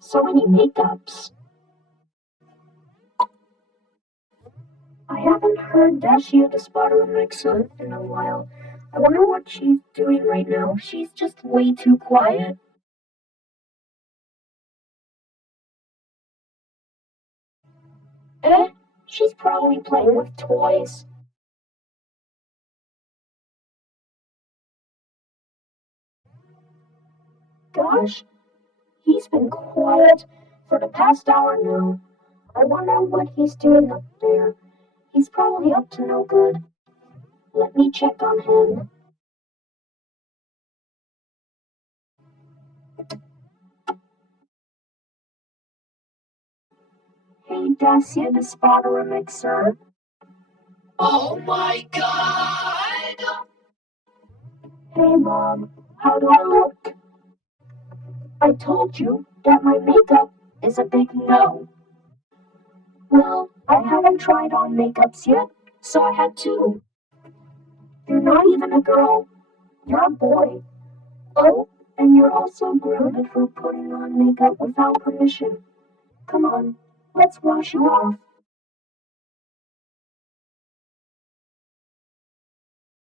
So many makeups. I haven't heard Dacia the spotter mixer in a while. I wonder what she's doing right now. She's just way too quiet. Eh? She's probably playing with toys. Gosh, he's been quiet for the past hour now. I wonder what he's doing up there. He's probably up to no good. Let me check on him. Hey, Dacia the spotter mixer. Oh my god! Hey, Mom, how do I look? I told you that my makeup is a big no. Well, I haven't tried on makeups yet, so I had to. You're not even a girl. You're a boy. Oh, and you're also grounded for putting on makeup without permission. Come on, let's wash you off.